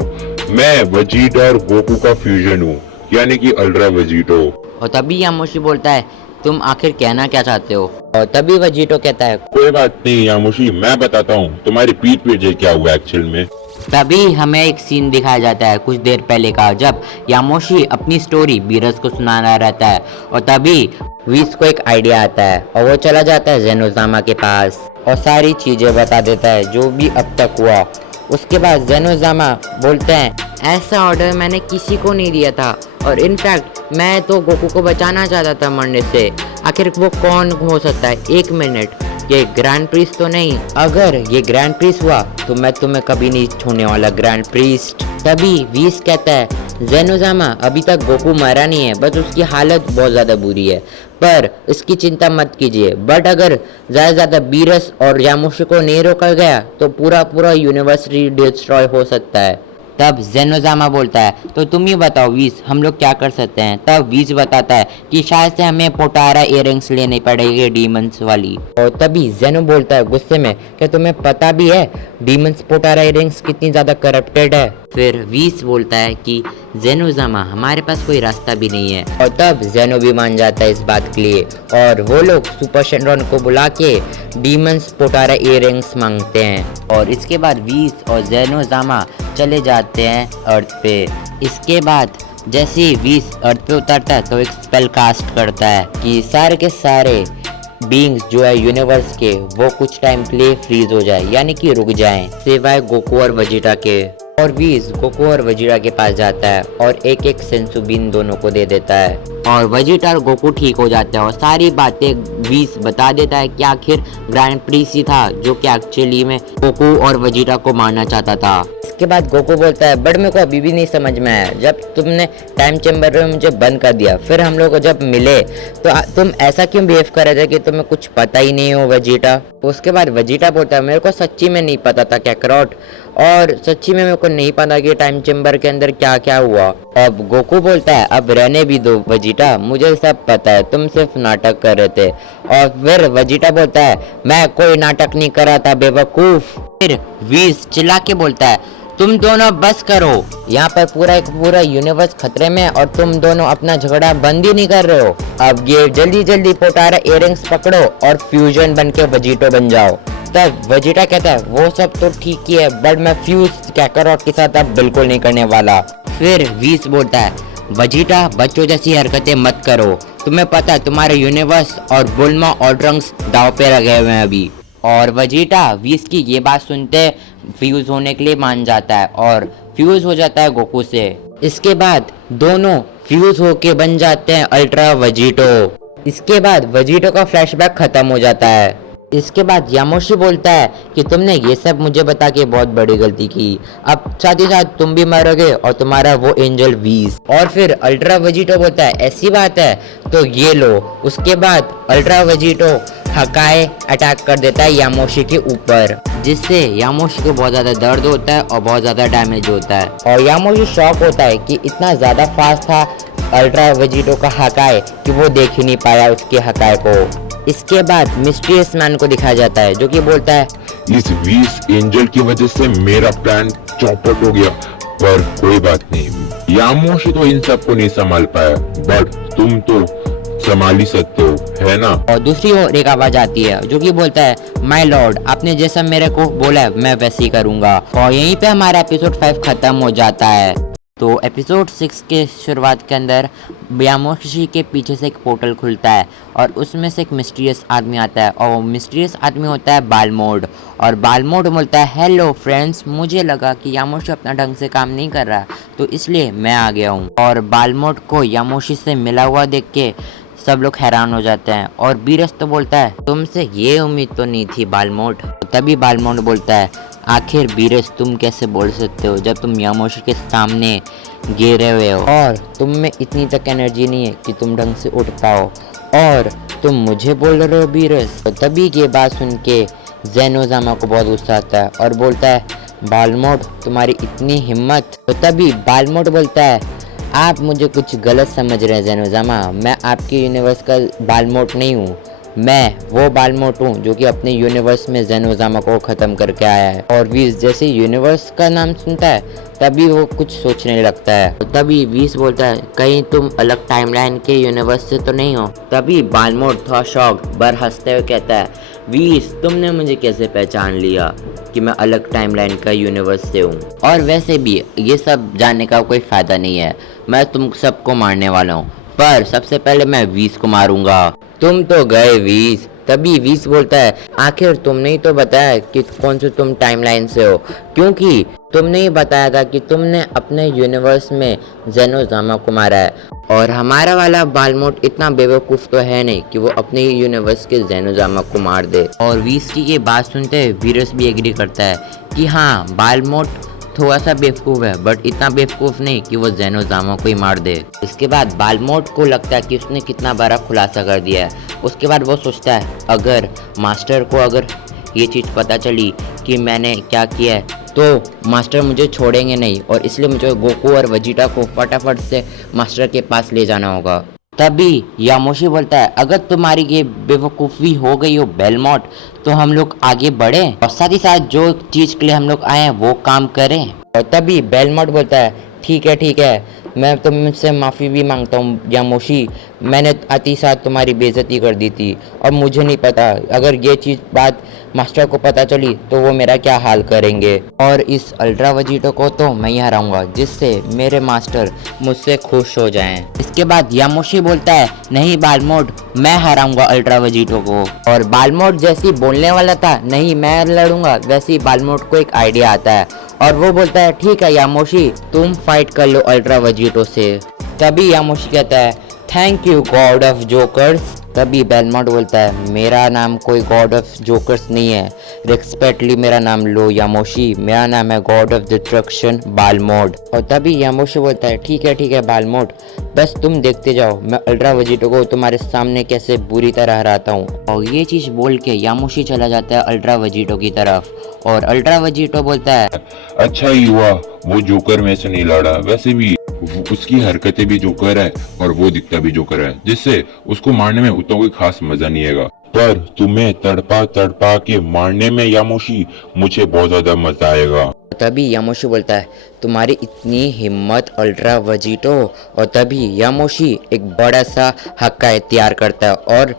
मैं वेजिटा और गोकू का फ्यूजन हूँ, यानी कि अल्ट्रा वेजिटो। और तभी यामोशी बोलता है तुम आखिर कहना क्या चाहते हो। और तभी वेजिटो कहता है कोई बात नहीं यामोशी, मैं बताता हूँ तुम्हारी पीठ पीछे क्या हुआ एक्चुअल में। तभी हमें एक सीन दिखाया जाता है कुछ देर पहले का, जब यामोशी अपनी स्टोरी बीरस को सुनाना रहता है और तभी वीस को एक आइडिया आता है और वो चला जाता है जेनोजामा के पास और सारी चीजें बता देता है जो भी अब तक हुआ। उसके बाद जेनोजामा बोलते हैं ऐसा ऑर्डर मैंने किसी को नहीं दिया था और इनफैक्ट मैं तो गोकू को बचाना चाहता था मरने से। आखिर वो कौन हो सकता है? एक मिनट, ये ग्रैंड प्रीस्ट तो नहीं? अगर ये ग्रैंड प्रीस्ट हुआ तो मैं तुम्हें कभी नहीं छोड़ने वाला ग्रैंड प्रीस्ट। तभी वीस कहता है जेनोजामा अभी तक गोकू मरा नहीं है, बस उसकी हालत बहुत ज़्यादा बुरी है, पर इसकी चिंता मत कीजिए। बट अगर ज़्यादा बीरस और यामोशी को नहीं रोका गया तो पूरा यूनिवर्स डिस्ट्रॉय हो सकता है। तब जेनोजामा बोलता है तो तुम ही बताओ वीस, हम लोग क्या कर सकते हैं। तब वीस बताता है कि शायद से हमें पोटारा इयररिंग्स लेनी पड़ेगी डीमंस वाली। और तभी जेनो बोलता है गुस्से में कि तुम्हें पता भी है डीमंस पोटारा इयररिंग्स कितनी ज़्यादा करप्टेड है। फिर वीस बोलता है कि जेनोजामा हमारे पास कोई रास्ता भी नहीं है। और तब जेनो भी मान जाता है इस बात के लिए और वो लोग सुपर शेनरॉन को बुला के डीमंस पोटारा इयररिंग्स मांगते हैं। और इसके बाद वीस और जेनोजामा चले जाते हैं अर्थ पे। इसके बाद जैसे ही वीस अर्थ पे उतरता है तो एक स्पेल कास्ट करता है कि सारे के सारे बीइंग्स जो है यूनिवर्स के वो कुछ टाइम के लिए फ्रीज हो जाए, यानी कि रुक जाएं, सिवाय गोकू और वेजिटा के। और वीस गोकू और वेजिटा के पास जाता है और एक एक सेंसु बीन दोनों को दे देता है और वेजिटा और गोकू ठीक हो जाता है और सारी बातें वीस बता देता है कि आखिर ग्रैंड प्रीस्ट ही था जो कि एक्चुअली में गोकू और वेजिटा को मारना चाहता था। इसके बाद गोकू बोलता है बट मेरे को अभी भी नहीं समझ में आया, जब तुमने टाइम चेम्बर में मुझे बंद कर दिया फिर हम लोग जब मिले तो तुम ऐसा क्यों बिहेव कर रहे थे कि तुम्हें कुछ पता ही नहीं हो वेजिटा। उसके बाद वेजिटा बोलता है मेरे को सच्ची में नहीं पता था कैकरॉट, और सच्ची में मेरे को नहीं पता कि टाइम चेम्बर के अंदर क्या क्या हुआ। अब गोकू बोलता है अब रहने भी दो वेजिटा, मुझे सब पता है, तुम सिर्फ नाटक कर रहे थे। और फिर वेजिटा बोलता है मैं कोई नाटक नहीं कर रहा था बेवकूफ। फिर वीस चिल्ला के बोलता है तुम दोनों बस करो, यहाँ पर पूरा यूनिवर्स खतरे में और तुम दोनों अपना झगड़ा बंद ही नहीं कर रहे हो। अब ये जल्दी पोटारा इयररिंग्स पकड़ो और फ्यूजन बन के वेजिटो बन जाओ। तब वेजिटा कहता है वो सब तो ठीक ही है बट मैं फ्यूज कैकरॉट के साथ अब बिल्कुल नहीं करने वाला। फिर वीस बोलता है वेजिटा बच्चों जैसी हरकतें मत करो, तुम्हें पता है तुम्हारे यूनिवर्स और बुल्मा और ड्रंक्स दाव पे लगे हुए हैं अभी। और वेजिटा वीस की ये बात सुनते फ्यूज होने के लिए मान जाता है और फ्यूज हो जाता है गोकू से। इसके बाद दोनों फ्यूज होके बन जाते हैं अल्ट्रा वेजिटो। इसके बाद वेजिटो का फ्लैशबैक खत्म हो जाता है। इसके बाद यामोशी बोलता है कि तुमने ये सब मुझे बता के बहुत बड़ी गलती की, अब साथ ही साथ तुम भी मरोगे और तुम्हारा वो एंजल वीस। और फिर अल्ट्रा वेजिटो बोलता है ऐसी बात है तो ये लो। उसके बाद अल्ट्रा वेजिटो हकाए अटैक कर देता है यामोशी के ऊपर, जिससे यामोशी को बहुत ज़्यादा दर्द होता है और बहुत ज़्यादा डैमेज होता है। और यामोशी शॉक होता है कि इतना ज़्यादा फास्ट था अल्ट्रा वेजिटो का हकाए कि वो देख ही नहीं पाया उसके हकाए को। इसके बाद मिस्टीरियस मैन को दिखाया जाता है जो कि बोलता है इस वीस एंजल की वजह से मेरा प्लान चौपट हो गया, पर कोई बात नहीं, यामोशी तो इन सबको नहीं संभाल पाया बट तुम तो संभाल ही सकते हो, है ना। और दूसरी ओर एक आवाज आती है जो कि बोलता है माय लॉर्ड आपने जैसा मेरे को बोला है मैं वैसे ही करूंगा। और यहीं पे हमारा एपिसोड 5 खत्म हो जाता है। तो एपिसोड 6 के शुरुआत के अंदर यामोशी के पीछे से एक पोर्टल खुलता है और उसमें से एक मिस्टीरियस आदमी आता है और वो मिस्टीरियस आदमी होता है बालमोड। और बालमोड बोलता है हेलो फ्रेंड्स, मुझे लगा कि यामोशी अपना ढंग से काम नहीं कर रहा तो इसलिए मैं आ गया हूँ। और बालमोड को यामोशी से मिला हुआ देख के सब लोग हैरान हो जाते हैं और बीरस तो बोलता है तुमसे ये उम्मीद तो नहीं थी बालमोड। तभी बालमोड बोलता है आखिर बीरस तुम कैसे बोल सकते हो जब तुम यामोशी के सामने गिरे हुए हो और तुम में इतनी तक एनर्जी नहीं है कि तुम ढंग से उठ पाओ और तुम मुझे बोल रहे हो बीरस। तो तभी ये बात सुन के जेनोजामा को बहुत गुस्सा आता है और बोलता है बालमोड तुम्हारी इतनी हिम्मत। तो तभी बालमोड बोलता है आप मुझे कुछ गलत समझ रहे हैं जेनोजामा, मैं आपके यूनिवर्स का बालमोड नहीं हूँ, मैं वो बालमोट हूँ जो कि अपने यूनिवर्स में ज़ेनोज़ामा को ख़त्म करके आया है। और वीस जैसे यूनिवर्स का नाम सुनता है तभी वो कुछ सोचने लगता है। तभी वीस बोलता है कहीं तुम अलग टाइमलाइन के यूनिवर्स से तो नहीं हो। तभी बालमोट थोड़ा शॉक बर हंसते हुए कहता है वीस तुमने मुझे कैसे पहचान लिया कि मैं अलग टाइमलाइन का यूनिवर्स से हूँ। और वैसे भी ये सब जानने का कोई फ़ायदा नहीं है, मैं तुम सबको मारने वाला हूँ, पर सबसे पहले मैं वीस को मारूंगा। तुम तो गए वीस। तभी वीस बोलता है आखिर तुमने ही तो बताया कि कौन से तुम टाइमलाइन से हो, क्योंकि तुमने ही बताया था कि तुमने अपने यूनिवर्स में ज़ेनोज़ामा को मारा है। और हमारा वाला बालमोट इतना बेवकूफ़ तो है नहीं कि वो अपने ही यूनिवर्स के ज़ेनोज़ामा को मार दे। और वीस की ये बात सुनते हुए वीरस भी एग्री करता है कि हाँ बालमोट थोड़ा सा बेवकूफ़ है, बट इतना बेवकूफ़ नहीं कि वो ज़ेनोज़ामा को ही मार दे। इसके बाद बालमोट को लगता है कि उसने कितना बड़ा खुलासा कर दिया है। उसके बाद वो सोचता है अगर मास्टर को अगर ये चीज़ पता चली कि मैंने क्या किया है तो मास्टर मुझे छोड़ेंगे नहीं, और इसलिए मुझे गोकू और वेजिटा को फटाफट से मास्टर के पास ले जाना होगा। तभी यामोशी बोलता है अगर तुम्हारी ये बेवकूफ़ी हो गई हो बेलमोट तो हम लोग आगे बढ़ें और साथ ही साथ जो चीज़ के लिए हम लोग आए हैं वो काम करें। और तभी बेलमोट बोलता है ठीक है मैं तुमसे माफ़ी भी मांगता हूँ यामोशी, मैंने आते ही साथ तुम्हारी बेइज्जती कर दी थी और मुझे नहीं पता अगर ये चीज़ बात मास्टर को पता चली तो वो मेरा क्या हाल करेंगे, और इस अल्ट्रा वेजिटो को तो मैं ही हराऊंगा जिससे मेरे मास्टर मुझसे खुश हो जाएं। इसके बाद यामोशी बोलता है नहीं बालमोट मैं हराऊंगा अल्ट्रा वेजिटो को। और बालमोट जैसी बोलने वाला था नहीं मैं लड़ूंगा, वैसे ही बालमोट को एक आइडिया आता है और वो बोलता है ठीक है यामोशी तुम फाइट कर लो अल्ट्रा वेजिटो से। तभी यामोशी कहता है thank you God of jokers. तभी बेलमोट बोलता है मेरा नाम कोई गॉड ऑफ जोकर्स नहीं है, रिस्पेक्टली मेरा नाम लो यामोशी, मेरा नाम है गॉड ऑफ डिस्ट्रक्शन बालमोट। और तभी यामोशी बोलता है ठीक है बालमोट बस तुम देखते जाओ मैं अल्ट्रा वेजिटो को तुम्हारे सामने कैसे बुरी तरह हराता हूँ। और ये चीज़ बोल के यामोशी चला जाता है अल्ट्रा वेजिटो की तरफ और अल्ट्रा वेजिटो बोलता है अच्छा ही हुआ वो जोकर में से नहीं लड़ा, वैसे भी उसकी हरकतें भी जोकर है और वो दिखता भी जोकर है, जिससे उसको मारने में उतना कोई खास मजा नहीं आएगा। पर तुम्हें तड़पा के मारने में यामोशी मुझे बहुत ज्यादा मजा आएगा। तभी यामोशी बोलता है तुम्हारी इतनी हिम्मत अल्ट्रा वेजिटो। और तभी यामोशी एक बड़ा सा हक्का तैयार करता है और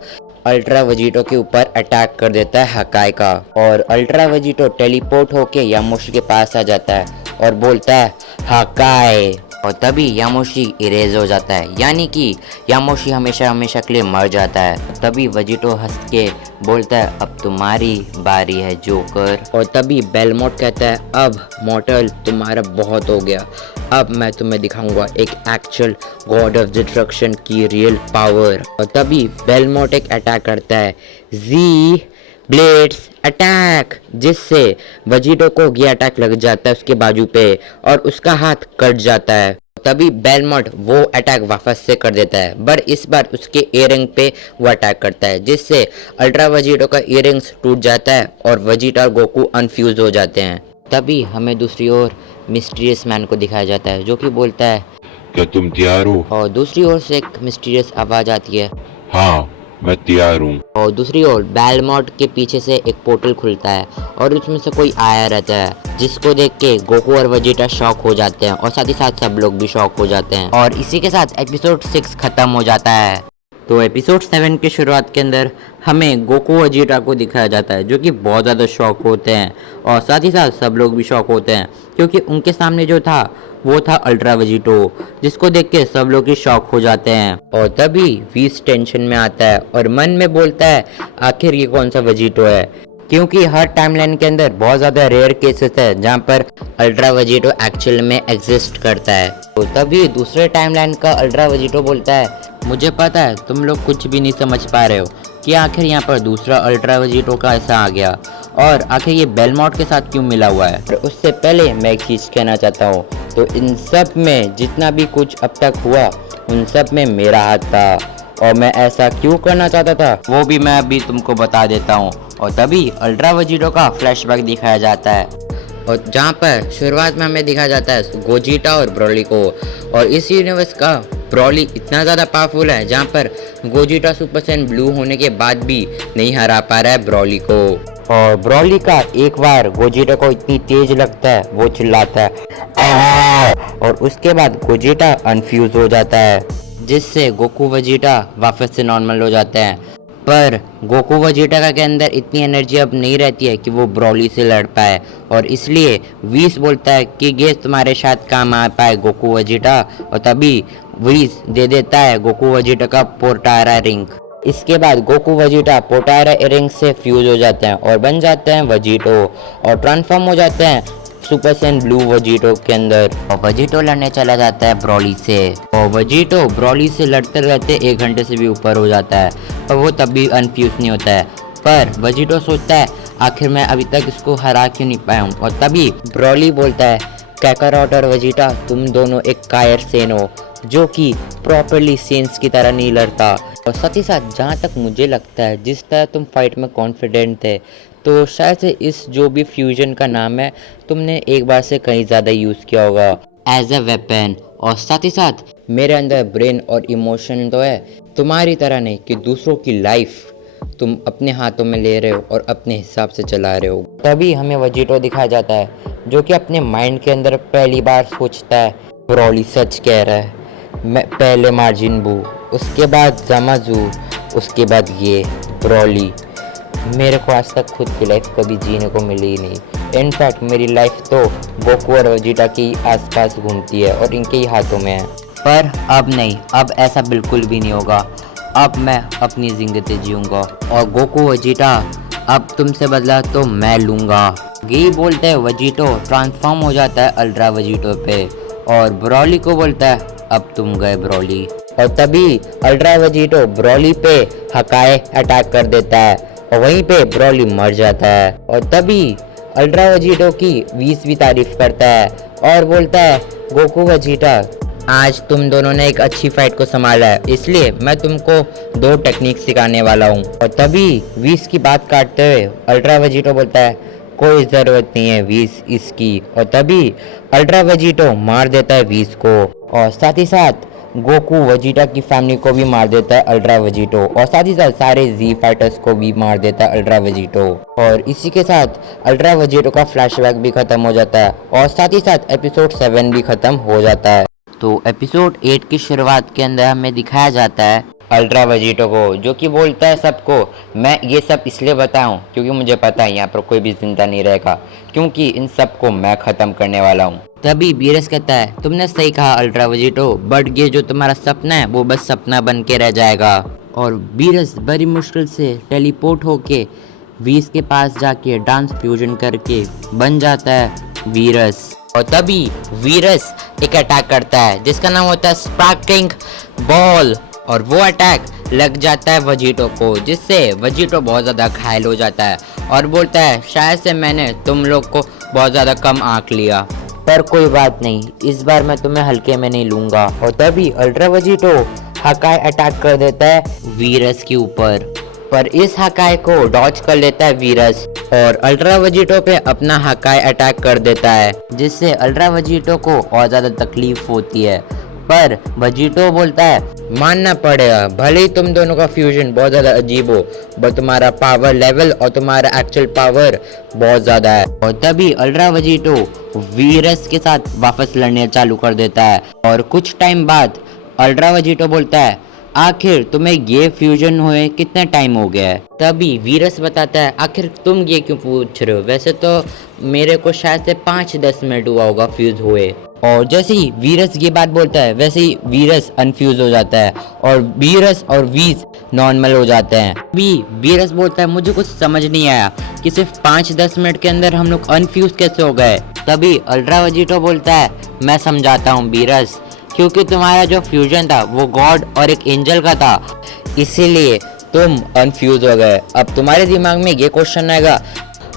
अल्ट्रा वेजिटो के ऊपर अटैक कर देता है हकाई का। और अल्ट्रा वेजिटो टेलीपोर्ट होके यामोशी के पास आ जाता है और बोलता है हकाई। और तभी यामोशी इरेज हो जाता है, यानी कि यामोशी हमेशा के लिए मर जाता है। तभी वेजिटो हंस के बोलता है अब तुम्हारी बारी है जोकर। और तभी बेलमोट कहता है अब मॉर्टल तुम्हारा बहुत हो गया, अब मैं तुम्हें दिखाऊंगा एक एक्चुअल गॉड ऑफ डिस्ट्रक्शन की रियल पावर। और तभी बेलमोट एक अटैक करता है जी ब्लेड्स अटैक, जिससे वेजिटो को ये अटैक लग जाता है उसके बाजू पे और उसका हाथ कट जाता है। तभी बेलमोट वो अटैक वापस से कर देता है, पर इस बार उसके इयररिंग पे वो अटैक करता है जिससे अल्ट्रा वेजिटो का इयररिंग्स टूट जाता है और वेजिटा और गोकू अनफ्यूज हो जाते हैं। तभी हमें दूसरी ओर मिस्टीरियस मैन को दिखाया जाता है जो कि बोलता है क्या तुम तैयार हो? और दूसरी ओर से एक मिस्टीरियस आवाज आती है हाँ मैं तैयार हूँ। और दूसरी ओर बेलमोट के पीछे से एक पोर्टल खुलता है और उसमें से कोई आया रहता है जिसको देख के गोकू और वेजिटा शॉक हो जाते हैं और साथ ही साथ सब लोग भी शॉक हो जाते हैं। और इसी के साथ एपिसोड 6 खत्म हो जाता है। तो एपिसोड 7 की शुरुआत के अंदर हमें गोकू वेजिटा को दिखाया जाता है जो कि बहुत ज़्यादा शॉक होते हैं और साथ ही साथ सब लोग भी शॉक होते हैं क्योंकि उनके सामने जो था वो था अल्ट्रा वेजिटो, जिसको देख के सब लोग ही शॉक हो जाते हैं। और तभी वीस टेंशन में आता है और मन में बोलता है आखिर ये कौन सा वेजिटो है, क्योंकि हर टाइमलाइन के अंदर बहुत ज़्यादा रेयर केसेस है जहाँ पर अल्ट्रा वेजिटो एक्चुअल में एग्जिस्ट करता है। तो तभी दूसरे टाइमलाइन का अल्ट्रा वेजिटो बोलता है मुझे पता है तुम लोग कुछ भी नहीं समझ पा रहे हो कि आखिर यहाँ पर दूसरा अल्ट्रा वेजिटो का ऐसा आ गया और आखिर ये बेलमोट के साथ क्यों मिला हुआ है। और उससे पहले मैं एक चीज़ कहना चाहता हूँ, तो इन सब में जितना भी कुछ अब तक हुआ उन सब में मेरा हाथ था और मैं ऐसा क्यों करना चाहता था वो भी मैं अभी तुमको बता देता हूँ। और तभी अल्ट्रा वेजिटो का फ्लैशबैक दिखाया जाता है और जहाँ पर शुरुआत में हमें दिखाया जाता है गोजिटा और ब्रोली को, और इस यूनिवर्स का ब्रॉली इतना ज़्यादा पावरफुल है जहाँ पर गोजिटा सुपर सैयन ब्लू होने के बाद भी नहीं हरा पा रहा है ब्रॉली को। और ब्रॉली का एक बार गोजिटा को इतनी तेज लगता है वो चिल्लाता है आह! और उसके बाद गोजिटा अनफ्यूज हो जाता है, जिससे गोकू वेजिटा वापस से नॉर्मल हो जाते हैं। पर गोकू वेजिटा के अंदर इतनी एनर्जी अब नहीं रहती है कि वो ब्रॉली से लड़ पाए, और इसलिए व्हीस बोलता है कि गेस तुम्हारे साथ काम आ पाए गोकू वेजिटा, और तभी व्हीस दे देता है गोकू वेजिटा का पोटारा रिंग। इसके बाद गोकू वेजिटा पोटारा रिंग से फ्यूज हो जाते हैं और बन जाते हैं वेजिटो, और ट्रांसफॉर्म हो जाते हैं सुपर सैयन ब्लू वेजिटो के अंदर। और वेजिटो लड़ने चला जाता है ब्रॉली से, और वेजिटो ब्रॉली से लड़ते रहते 1 घंटे से भी ऊपर हो जाता है, पर वो तब भी अनफ्यूज नहीं होता है। पर वेजिटो सोचता है आखिर मैं अभी तक इसको हरा क्यों नहीं पाया हूँ, और तभी ब्रॉली बोलता है कैकारॉट और वेजिटा तुम दोनों एक कायर सेन हो जो कि प्रॉपरली सेंस की तरह नहीं लड़ता। और साथ ही साथ जहाँ तक मुझे लगता है जिस तरह तुम फाइट में कॉन्फिडेंट थे, तो शायद से इस जो भी फ्यूजन का नाम है तुमने एक बार से कहीं ज़्यादा यूज़ किया होगा एज अ वेपन। और साथ ही साथ मेरे अंदर ब्रेन और इमोशन तो है, तुम्हारी तरह नहीं कि दूसरों की लाइफ तुम अपने हाथों में ले रहे हो और अपने हिसाब से चला रहे हो। तभी हमें वेजिटो दिखाया जाता है जो कि अपने माइंड के अंदर पहली बार सोचता है ब्रॉली सच कह रहा है, मैं पहले मार्जिन बू, उसके बाद जामाजू, उसके बाद ये ब्रॉली। मेरे को आज तक खुद की लाइफ कभी जीने को मिली ही नहीं। इनफैक्ट मेरी लाइफ तो गोकू और वेजिटा के आसपास घूमती है और इनके ही हाथों में है। पर अब नहीं, अब ऐसा बिल्कुल भी नहीं होगा। अब मैं अपनी ज़िंदगी जीऊँगा और गोकू वेजिटा अब तुमसे बदला तो मैं लूँगा। यही बोलते हैं वेजिटो ट्रांसफॉर्म हो जाता है अल्ट्रा वेजिटो पे, और ब्रॉली को बोलता है अब तुम गए ब्रॉली। और तभी अल्ट्रा वेजिटो ब्रॉली पे हकाए अटैक कर देता है और वहीं पे ब्रॉली मर जाता है। और तभी अल्ट्रा वेजिटो की व्हीस भी तारीफ करता है और बोलता है गोकू वेजिटा आज तुम दोनों ने एक अच्छी फाइट को संभाला है, इसलिए मैं तुमको 2 टेक्निक सिखाने वाला हूँ। और तभी व्हीस की बात काटते हुए अल्ट्रा वेजिटो बोलता है कोई ज़रूरत नहीं है व्हीस इसकी, और तभी अल्ट्रा वेजिटो मार देता है व्हीस को, और साथ ही साथ गोकू वेजिटा की फैमिली को भी मार देता है अल्ट्रा वेजिटो, और साथ ही साथ सारे जी फाइटर्स को भी मार देता है अल्ट्रा वेजिटो। और इसी के साथ अल्ट्रा वेजिटो का फ्लैशबैक भी खत्म हो जाता है, और साथ ही साथ एपिसोड 7 भी खत्म हो जाता है। तो एपिसोड 8 की शुरुआत के अंदर हमें दिखाया जाता है अल्ट्रा वेजिटो को, जो कि बोलता है सबको मैं ये सब इसलिए बताऊं क्योंकि मुझे पता है यहाँ पर कोई भी जिंदा नहीं रहेगा, क्योंकि इन सबको मैं ख़त्म करने वाला हूँ। तभी बीरस कहता है तुमने सही कहा अल्ट्रा वेजिटो, बट ये जो तुम्हारा सपना है वो बस सपना बन के रह जाएगा। और बीरस बड़ी मुश्किल से टेलीपोर्ट होके व्हीस के पास जाके डांस फ्यूजन करके बन जाता है वीरस। और तभी वीरस एक अटैक करता है जिसका नाम होता है स्पार्किंग बॉल, और वो अटैक लग जाता है वेजिटो को, जिससे वेजिटो बहुत ज़्यादा घायल हो जाता है और बोलता है शायद से मैंने तुम लोग को बहुत ज़्यादा कम आंक लिया, पर कोई बात नहीं, इस बार मैं तुम्हें हल्के में नहीं लूँगा। और तभी अल्ट्रा वेजिटो हकाई अटैक कर देता है वीरस के ऊपर, पर इस हकाई को डॉज कर लेता है वीरस और अल्ट्रा वेजिटो पे अपना हकाई अटैक कर देता है, जिससे अल्ट्रा वेजिटो को और ज़्यादा तकलीफ होती है। पर वेजिटो बोलता है मानना पड़ेगा, भले ही तुम दोनों का फ्यूजन बहुत ज़्यादा अजीब हो, बट तुम्हारा पावर लेवल और तुम्हारा एक्चुअल पावर बहुत ज़्यादा है। और तभी अल्ट्रा वेजिटो वीरस के साथ वापस लड़ने चालू कर देता है, और कुछ टाइम बाद अल्ट्रा वेजिटो बोलता है आखिर तुम्हें ये फ्यूजन हुए कितना टाइम हो गया है। तभी वीरस बताता है आखिर तुम ये क्यों पूछ रहे हो, वैसे तो मेरे को शायद से 5-10 मिनट हुआ होगा फ्यूज हुए। और जैसे ही वीरस ये बात बोलता है वैसे ही वीरस अनफ्यूज हो जाता है और वीरस और व्हीस नॉर्मल हो जाते हैं। अभी वीरस बोलता है मुझे कुछ समझ नहीं आया कि सिर्फ 5-10 मिनट के अंदर हम लोग अनफ्यूज कैसे हो गए। तभी अल्ट्रा वेजिटो बोलता है मैं समझाता हूँ वीरस, क्योंकि तुम्हारा जो फ्यूजन था वो गॉड और एक एंजल का था, इसीलिए तुम अनफ्यूज हो गए। अब तुम्हारे दिमाग में ये क्वेश्चन आएगा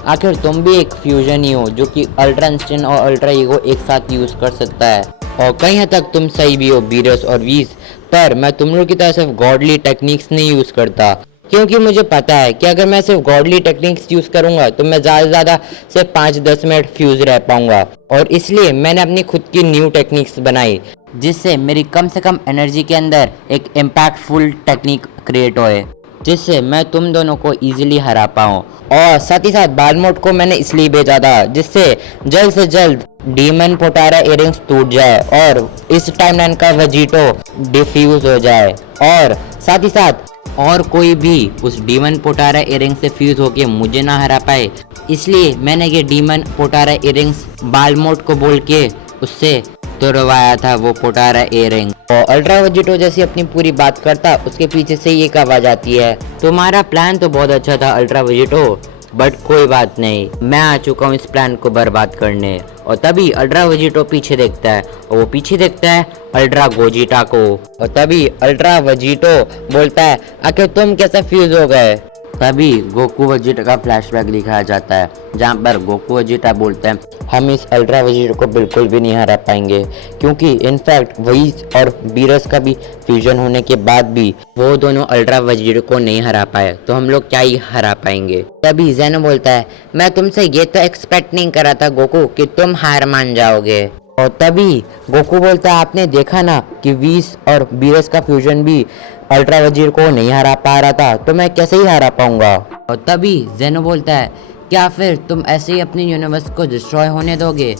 आखिर तुम भी एक फ्यूजन ही हो जो कि अल्ट्रा इंस्टेंट और अल्ट्रा ईगो एक साथ यूज कर सकता है, और कहीं हद तक तुम सही भी हो वीरस और व्हीस, पर मैं तुम लोग की तरह सिर्फ गॉडली टेक्निक्स नहीं यूज करता, क्योंकि मुझे पता है कि अगर मैं सिर्फ गॉडली टेक्निक्स यूज करूंगा तो मैं ज़्यादा से ज़्यादा सिर्फ 5-10 मिनट फ्यूज रह पाऊंगा, और इसलिए मैंने अपनी खुद की न्यू टेक्निक्स बनाई जिससे मेरी कम से कम एनर्जी के अंदर एक इम्पैक्टफुल टेक्निक क्रिएट होए, जिससे मैं तुम दोनों को इजीली हरा पाऊँ। और साथ ही साथ बालमोट को मैंने इसलिए भेजा था जिससे जल्द से जल्द डीमन पोटारा इयरिंग्स टूट जाए और इस टाइमलाइन का वेजिटो डिफ्यूज हो जाए, और साथ ही साथ और कोई भी उस डीमन पोटारा इयरिंग से फ्यूज होके मुझे ना हरा पाए। इसलिए मैंने ये डीमन पोटारा इयरिंग्स बालमोट को बोल के उससे तुड़वाया था वो पोटारा इयरिंग। और अल्ट्रा वेजिटो जैसी अपनी पूरी बात करता, उसके पीछे से ये आवाज आती है, तुम्हारा प्लान तो बहुत अच्छा था अल्ट्रा वेजिटो, बट कोई बात नहीं, मैं आ चुका हूँ इस प्लान को बर्बाद करने। और तभी अल्ट्रा वेजिटो पीछे देखता है और वो पीछे देखता है अल्ट्रा गोजिटा को, और तभी अल्ट्रा वेजिटो बोलता है आखिर तुम कैसे फ्यूज हो गए। तभी गोकू वेजिटा का फ्लैशबैक दिखाया जाता है जहाँ पर गोकू वेजिटा बोलते हैं हम इस अल्ट्रा वेजिटा को बिल्कुल भी नहीं हरा पाएंगे, क्योंकि इनफैक्ट व्हीज और बीरस का भी फ्यूजन होने के बाद भी वो दोनों अल्ट्रा वेजिटा को नहीं हरा पाए, तो हम लोग क्या ही हरा पाएंगे। तभी ज़ेनो बोलता है मैं तुमसे ये तो एक्सपेक्ट नहीं करा था गोकू कि तुम हार मान जाओगे। और तभी गोकू बोलता है आपने देखा ना कि वीस और बीरस का फ्यूजन भी अल्ट्रा वजीर को नहीं हरा पा रहा था, तो मैं कैसे ही हरा पाऊंगा। और तभी ज़ेनो बोलता है क्या फिर तुम ऐसे ही अपनी यूनिवर्स को डिस्ट्रॉय होने दोगे,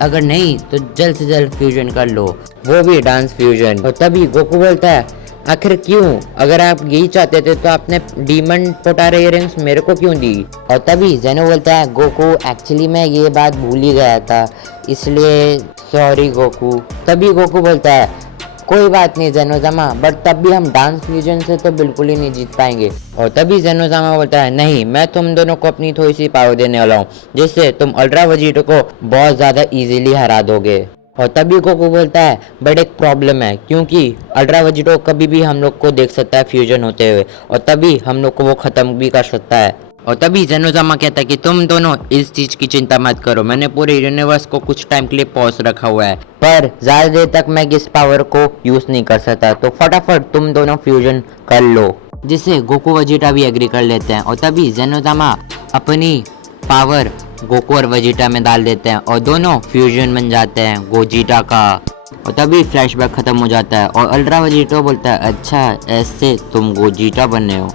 अगर नहीं तो जल्द से जल्द फ्यूजन कर लो, वो भी डांस फ्यूजन। और तभी गोकू बोलता है आखिर क्यों, अगर आप यही चाहते थे तो आपने डीमन पोटारा इयरिंग्स मेरे को क्यों दी। और तभी ज़ेनो बोलता है गोकू एक्चुअली मैं ये बात भूल ही गया था, इसलिए सॉरी गोकू। तभी गोकू बोलता है कोई बात नहीं ज़ेनोज़ामा, बट तब भी हम डांस फ्यूजन से तो बिल्कुल ही नहीं जीत पाएंगे। और तभी ज़ेनोज़ामा बोलता है नहीं, मैं तुम दोनों को अपनी थोड़ी सी पावर देने वाला हूँ जिससे तुम अल्ट्रा वेजिटो को बहुत ज़्यादा इजीली हरा दोगे। और तभी गोकू बोलता है बट एक प्रॉब्लम है, क्योंकि अल्ट्रा वेजिटो कभी भी हम लोग को देख सकता है फ्यूजन होते हुए, और तभी हम लोग को वो ख़त्म भी कर सकता है। और तभी ज़ेनोज़ामा कहता है कि तुम दोनों इस चीज़ की चिंता मत करो, मैंने पूरे यूनिवर्स को कुछ टाइम के लिए पॉज रखा हुआ है, पर ज़्यादा देर तक मैं इस पावर को यूज़ नहीं कर सकता, तो फटाफट तुम दोनों फ्यूजन कर लो, जिससे गोकू वेजिटा भी एग्री कर लेते हैं। और तभी ज़ेनोज़ामा अपनी पावर गोकू और वेजिटा में डाल देते हैं और दोनों फ्यूजन बन जाते हैं गोजिटा का। और तभी फ्लैशबैक ख़त्म हो जाता है और अल्ट्रा वेजिटो बोलता है अच्छा ऐसे तुम गोजिटा बने हो,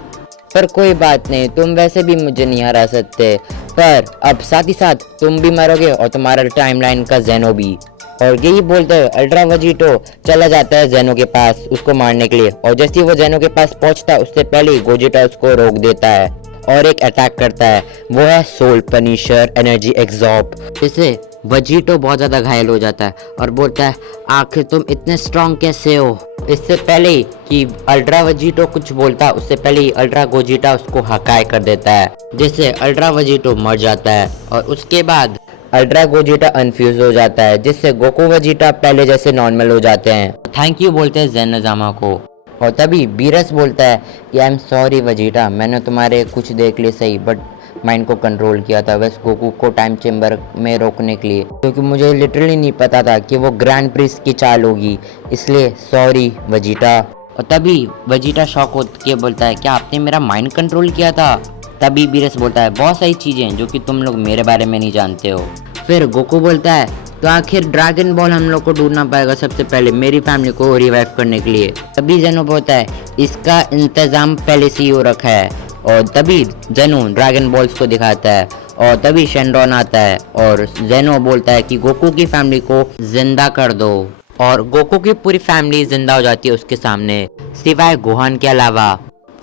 पर कोई बात नहीं, तुम वैसे भी मुझे नहीं हरा सकते, पर अब साथ ही साथ तुम भी मरोगे और तुम्हारा टाइमलाइन का ज़ेनो भी। और यही बोलते हुए अल्ट्रा वेजिटो चला जाता है ज़ेनो के पास उसको मारने के लिए, और जैसे ही वो ज़ेनो के पास पहुंचता है उससे पहले ही गोजिटा उसको रोक देता है और एक अटैक करता है, वो है सोल पनिशर एनर्जी एग्जॉर्ब। इससे वेजिटो बहुत ज़्यादा घायल हो जाता है और बोलता है आखिर तुम इतने स्ट्रॉन्ग कैसे हो। इससे पहले ही कि अल्ट्रा वेजिटो कुछ बोलता, उससे पहले ही अल्ट्रा गोजिटा उसको हकाए कर देता है, जिससे अल्ट्रा वेजिटो मर जाता है। और उसके बाद अल्ट्रा गोजिटा अनफ्यूज हो जाता है, जिससे गोकू वेजिटा पहले जैसे नॉर्मल हो जाते हैं। थैंक यू बोलते हैं ज़ेनोज़ामा को। और तभी बीरस बोलता है कि आई एम सॉरी वेजिटा, मैंने तुम्हारे कुछ देर के लिए सही बट माइंड को कंट्रोल किया था बस गोकू को टाइम चेम्बर में रोकने के लिए, क्योंकि मुझे लिटरली नहीं पता था कि वो ग्रैंड प्रिंस की चाल होगी, इसलिए सॉरी वेजिटा। और तभी वेजिटा शॉक होकर बोलता है क्या आपने मेरा माइंड कंट्रोल किया था। तभी बीरस बोलता है बहुत सारी चीज़ें जो कि तुम लोग मेरे बारे में नहीं जानते हो। फिर गोकू बोलता है तो आखिर ड्रैगन बॉल हम लोग को ढूंढना पड़ेगा सबसे पहले मेरी फैमिली को रिवाइव करने के लिए। तभी ज़ेनो बोलता है इसका इंतज़ाम पहले से ही हो रखा है। और तभी ज़ेनो ड्रैगन बॉल्स को दिखाता है और तभी शेनरॉन आता है और ज़ेनो बोलता है कि गोकू की फैमिली को जिंदा कर दो, और गोकू की पूरी फैमिली जिंदा हो जाती है उसके सामने, सिवाय गोहान के अलावा।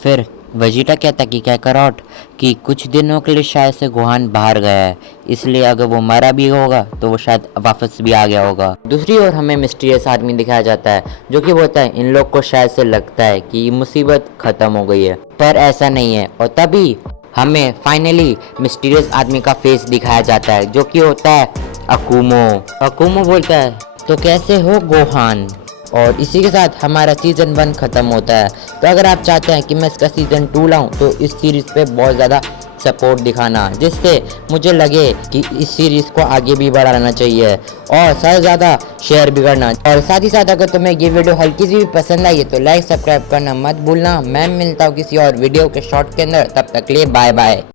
फिर वेजिटा कहता कि कैकारोट कि कुछ दिनों के लिए शायद से गोहान बाहर गया है, इसलिए अगर वो मरा भी होगा तो वो शायद वापस भी आ गया होगा। दूसरी ओर हमें मिस्टीरियस आदमी दिखाया जाता है जो कि बोलता है इन लोग को शायद से लगता है कि मुसीबत खत्म हो गई है, पर ऐसा नहीं है। और तभी हमें फाइनली मिस्टीरियस आदमी का फेस दिखाया जाता है जो कि होता है अकुमो। अकुमो बोलता है तो कैसे हो गोहान। और इसी के साथ हमारा सीज़न 1 ख़त्म होता है। तो अगर आप चाहते हैं कि मैं इसका सीज़न 2 लाऊं तो इस सीरीज़ पे बहुत ज़्यादा सपोर्ट दिखाना, जिससे मुझे लगे कि इस सीरीज़ को आगे भी बढ़ाना चाहिए, और साथ ज़्यादा शेयर भी करना। और साथ ही साथ अगर तुम्हें ये वीडियो हल्की सी भी पसंद आई है तो लाइक सब्सक्राइब करना मत भूलना। मैं मिलता हूँ किसी और वीडियो के शॉर्ट के अंदर, तब तक के लिए बाय बाय।